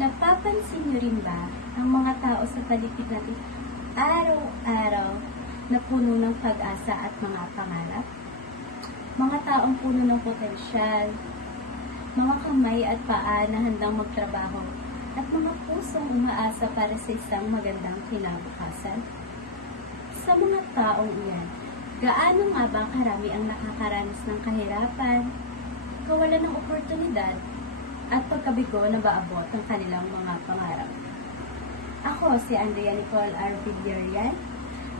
Napapansin niyo rin ba ang mga tao sa paligid natin araw-araw na puno ng pag-asa at mga pangarap? Mga taong puno ng potensyal, mga kamay at paa na handang magtrabaho, at mga pusong umaasa para sa isang magandang kinabukasan. Sa mga taong iyan, gaano nga ba karami ang nakakaranas ng kahirapan, kawalan ng oportunidad, at pagkabigo na baabot ng kanilang mga pangarap? Ako si Andrea Nicole R. Villarian,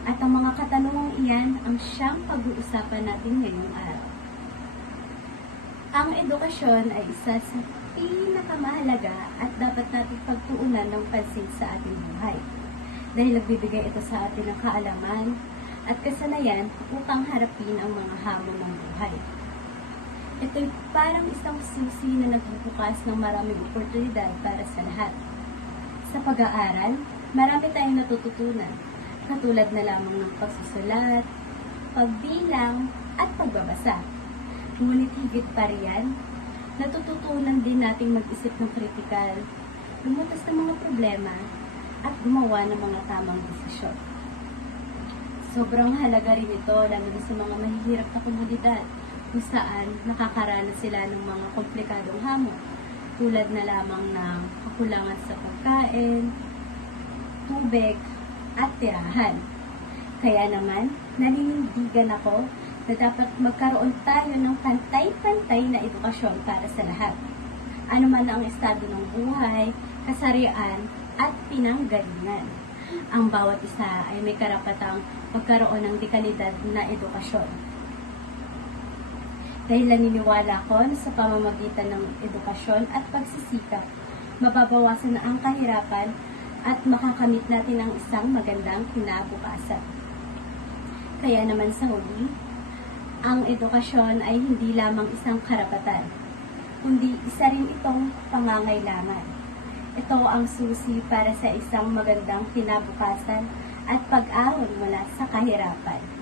at ang mga katanungang iyan ang siyang pag-uusapan natin ngayong araw. Ang edukasyon ay isa sa pinakamahalaga at dapat natin pagtuunan ng pansin sa ating buhay. Dahil nagbibigay ito sa atin ng kaalaman at kasanayan upang harapin ang mga hamon ng buhay. Ito'y parang isang susi na nagbubukas ng maraming oportunidad para sa lahat. Sa pag-aaral, marami tayong natututunan, katulad na lamang ng pagsusulat, pagbilang, at pagbabasa. Ngunit higit pa riyan, natututunan din nating mag-isip ng kritikal, lumutas ng mga problema, at gumawa ng mga tamang desisyon. Sobrang halaga rin ito lalo na sa mga mahihirap na komunidad kung saan nakakaranas sila ng mga komplikadong hamon tulad na lamang ng kakulangan sa pagkain, tubig, at tirahan. Kaya naman, naninindigan ako na dapat magkaroon tayo ng pantay-pantay na edukasyon para sa lahat. Ano man ang estado ng buhay, kasarian, at pinanggalingan. Ang bawat isa ay may karapatang magkaroon ng dekalidad na edukasyon. Dahil naniniwala ko na sa pamamagitan ng edukasyon at pagsisikap, mababawasan na ang kahirapan at makakamit natin ang isang magandang kinabukasan. Kaya naman sa huli, ang edukasyon ay hindi lamang isang karapatan, kundi isa rin itong pangangailangan. Ito ang susi para sa isang magandang kinabukasan at pag-ahon mula sa kahirapan.